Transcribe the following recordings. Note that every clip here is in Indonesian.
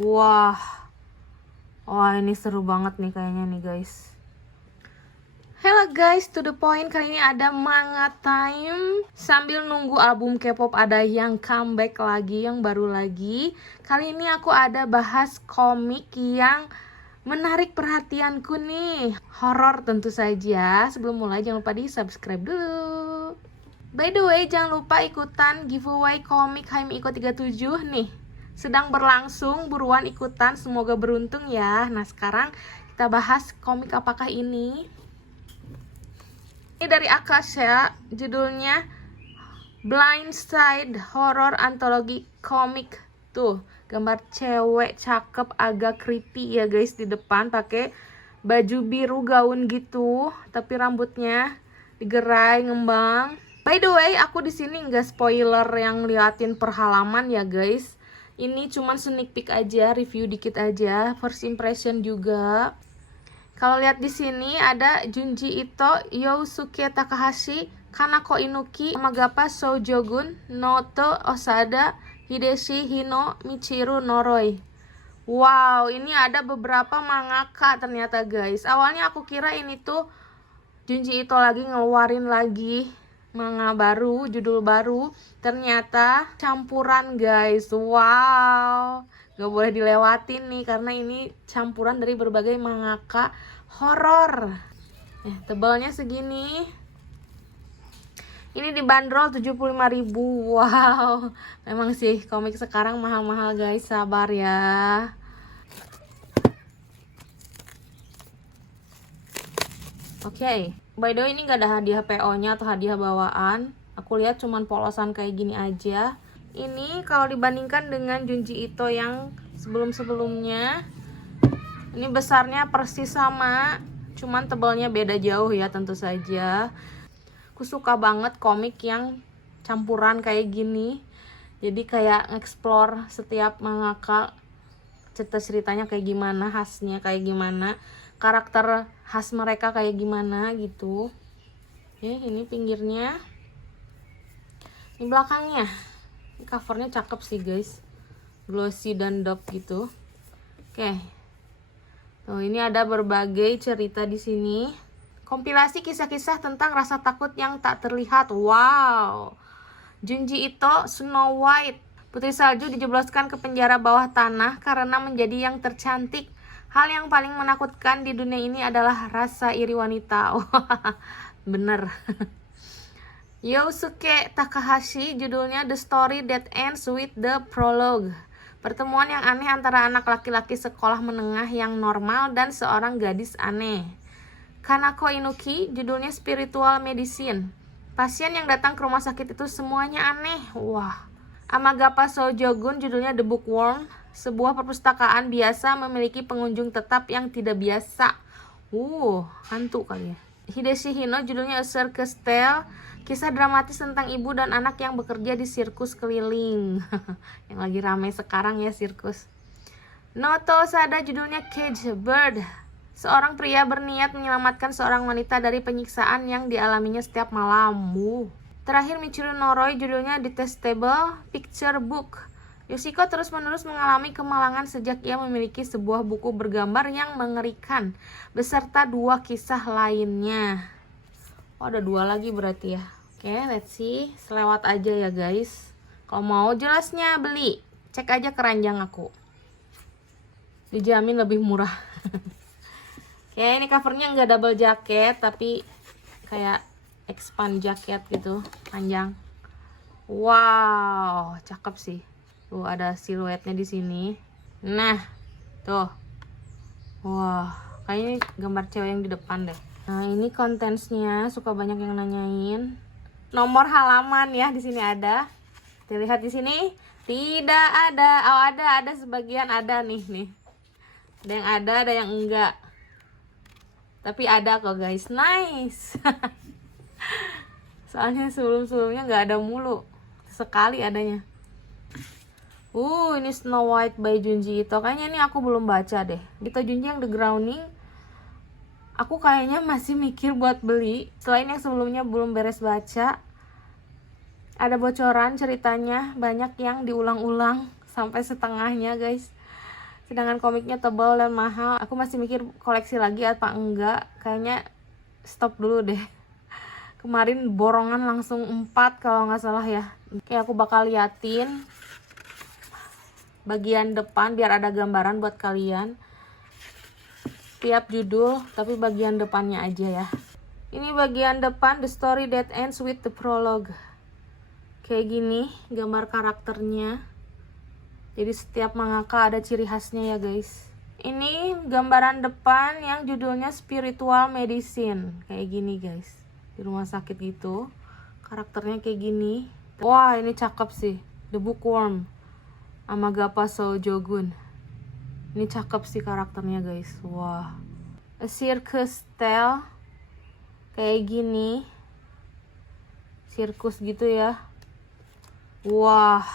Wah, wah ini seru banget nih kayaknya nih guys. Hello guys, to the point. Kali ini ada manga time. Sambil nunggu album K-pop ada yang comeback lagi, yang baru lagi. Kali ini aku ada bahas komik yang menarik perhatianku nih. Horor tentu saja. Sebelum mulai jangan lupa di subscribe dulu. By the way, jangan lupa ikutan giveaway komik Haim Iko 37 nih. Sedang berlangsung, buruan ikutan, semoga beruntung ya. Nah sekarang kita bahas komik apakah ini. Ini dari Akasha, judulnya Blind Side Horror Anthology Comic. Tuh, gambar cewek cakep agak creepy ya guys di depan, pakai baju biru gaun gitu, tapi rambutnya digerai ngembang. By the way, aku di sini nggak spoiler yang liatin per halaman ya guys. Ini cuman sneak peek aja, review dikit aja, first impression juga. Kalau lihat di sini ada Junji Ito, Yousuke Takahashi, Kanako Inuki, Amagapa Shoujogun, Noto Osada, Hideshi Hino, Michiru Noroi. Wow, ini ada beberapa mangaka ternyata guys. Awalnya aku kira ini tuh Junji Ito lagi ngeluarin lagi manga baru, judul baru. Ternyata campuran guys. Wow, gak boleh dilewatin nih karena ini campuran dari berbagai mangaka horor. Tebalnya segini. Ini dibanderol 75.000. Wow, memang sih komik sekarang mahal-mahal guys, sabar ya. Oke, by the way ini gak ada hadiah PO-nya atau hadiah bawaan. Aku lihat cuman polosan kayak gini aja. Ini kalau dibandingkan dengan Junji Ito yang sebelum-sebelumnya, ini besarnya persis sama, cuman tebalnya beda jauh ya tentu saja. Aku suka banget komik yang campuran kayak gini. Jadi kayak explore setiap mangaka, ceritanya kayak gimana, khasnya kayak gimana, karakter khas mereka kayak gimana gitu. Ini pinggirnya, ini belakangnya. Ini covernya cakep sih guys, glossy dan dope gitu. Oke. Tuh, ini ada berbagai cerita di sini. Kompilasi kisah-kisah tentang rasa takut yang tak terlihat. Wow. Junji Ito, Snow White. Putri salju dijebloskan ke penjara bawah tanah karena menjadi yang tercantik. Hal yang paling menakutkan di dunia ini adalah rasa iri wanita. Bener. Yousuke Takahashi, judulnya The Story That Ends with the Prologue. Pertemuan yang aneh antara anak laki-laki sekolah menengah yang normal dan seorang gadis aneh. Kanako Inuki, judulnya Spiritual Medicine. Pasien yang datang ke rumah sakit itu semuanya aneh. Wah. Amagapa Shoujogun, judulnya The Bookworm. Sebuah perpustakaan biasa memiliki pengunjung tetap yang tidak biasa. Hantu kali ya. Hideshi Hino, judulnya A Circus Tale. Kisah dramatis tentang ibu dan anak yang bekerja di sirkus keliling. Yang lagi ramai sekarang ya sirkus. Noto Osada, judulnya Cage Bird. Seorang pria berniat menyelamatkan seorang wanita dari penyiksaan yang dialaminya setiap malam. Terakhir Michiru Noroi, judulnya Detestable Picture Book. Yoshiko terus-menerus mengalami kemalangan sejak ia memiliki sebuah buku bergambar yang mengerikan, beserta 2 kisah lainnya. Ada 2 lagi berarti ya. Oke, let's see. Selewat aja ya guys. Kalau mau jelasnya beli, cek aja keranjang aku. Dijamin lebih murah. Oke, ini covernya nggak double jaket, tapi kayak expand jaket gitu, panjang. Wow, cakep sih. Tuh ada siluetnya di sini. Nah, tuh. Wah, kayaknya gambar cewek yang di depan deh. Nah, ini kontensnya, suka banyak yang nanyain. Nomor halaman ya, di sini ada. Dilihat di sini, tidak ada. Oh, ada sebagian ada nih. Ada yang ada yang enggak. Tapi ada kok guys, nice. Soalnya sebelum-sebelumnya nggak ada mulu. Sekali adanya. Ini Snow White by Junji Ito. Kayaknya ini aku belum baca deh. Ito Junji yang The Grounding, aku kayaknya masih mikir buat beli. Selain yang sebelumnya belum beres baca. Ada bocoran ceritanya, banyak yang diulang-ulang sampai setengahnya guys. Sedangkan komiknya tebal dan mahal. Aku masih mikir koleksi lagi apa enggak. Kayaknya stop dulu deh. Kemarin borongan langsung 4 kalau nggak salah ya. Oke, aku bakal liatin bagian depan biar ada gambaran buat kalian. Tiap judul, tapi bagian depannya aja ya. Ini bagian depan, the story that ends with the prologue. Kayak gini gambar karakternya. Jadi setiap mangaka ada ciri khasnya ya guys. Ini gambaran depan yang judulnya Spiritual Medicine. Kayak gini guys. Di rumah sakit gitu. Karakternya kayak gini. Wah, ini cakep sih. The Bookworm. Amagapa Soujogun. Ini cakep sih karakternya guys. Wah. A Circus Tale. Kayak gini. Sirkus gitu ya. Wah.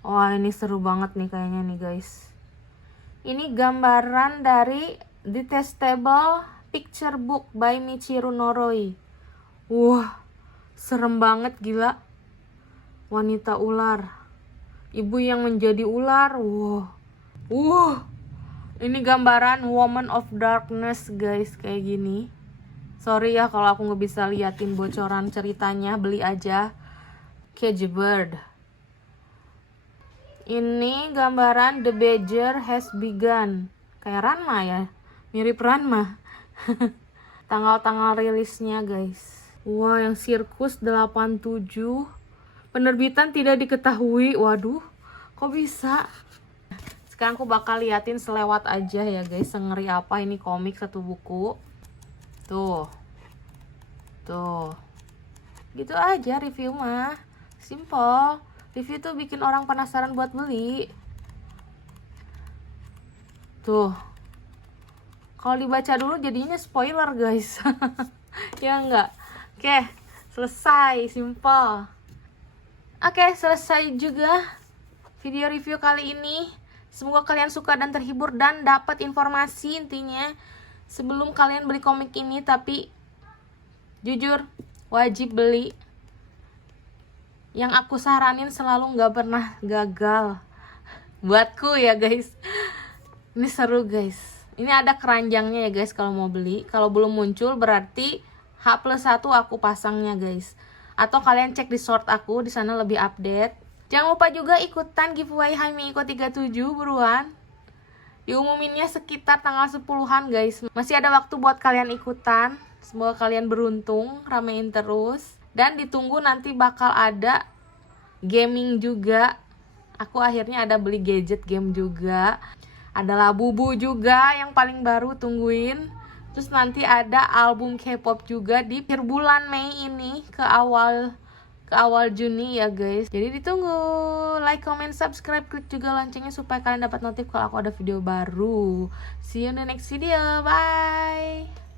Wah, ini seru banget nih kayaknya nih guys. Ini gambaran dari Detestable Picture Book by Michiru Noroi. Wah, serem banget gila. Wanita ular. Ibu yang menjadi ular. Wah. Ini gambaran Woman of Darkness guys, kayak gini. Sorry ya kalau aku nggak bisa liatin bocoran ceritanya, beli aja. Cage Bird. Ini gambaran The Badger Has Begun. Kayak Ranma ya. Mirip Ranma. Tanggal-tanggal rilisnya guys. Wah, yang sirkus 87. Penerbitan tidak diketahui. Waduh, kok bisa? Sekarang aku bakal liatin selewat aja ya guys. Sengeri apa ini komik satu buku. Tuh. Tuh. Gitu aja review mah. Simple. Review tuh bikin orang penasaran buat beli. Tuh. Kalau dibaca dulu jadinya spoiler guys. Ya enggak? Oke, selesai. Simple. Oke, selesai juga video review kali ini. Semoga kalian suka dan terhibur dan dapat informasi intinya sebelum kalian beli komik ini. Tapi jujur wajib beli. Yang aku saranin selalu nggak pernah gagal buatku ya guys. Ini seru guys. Ini ada keranjangnya ya guys kalau mau beli. Kalau belum muncul berarti H+1 aku pasangnya guys. Atau kalian cek di short aku, di sana lebih update. Jangan lupa juga ikutan giveaway Haimi Iko 37 buruan. Diumuminnya sekitar tanggal 10-an guys. Masih ada waktu buat kalian ikutan. Semoga kalian beruntung, ramein terus. Dan ditunggu nanti bakal ada gaming juga. Aku akhirnya ada beli gadget game juga. Ada Labubu juga yang paling baru, tungguin. Terus nanti ada album K-pop juga di akhir bulan Mei ini ke awal Juni ya guys. Jadi ditunggu. Like, comment, subscribe, klik juga loncengnya supaya kalian dapat notif kalau aku ada video baru. See you in the next video. Bye.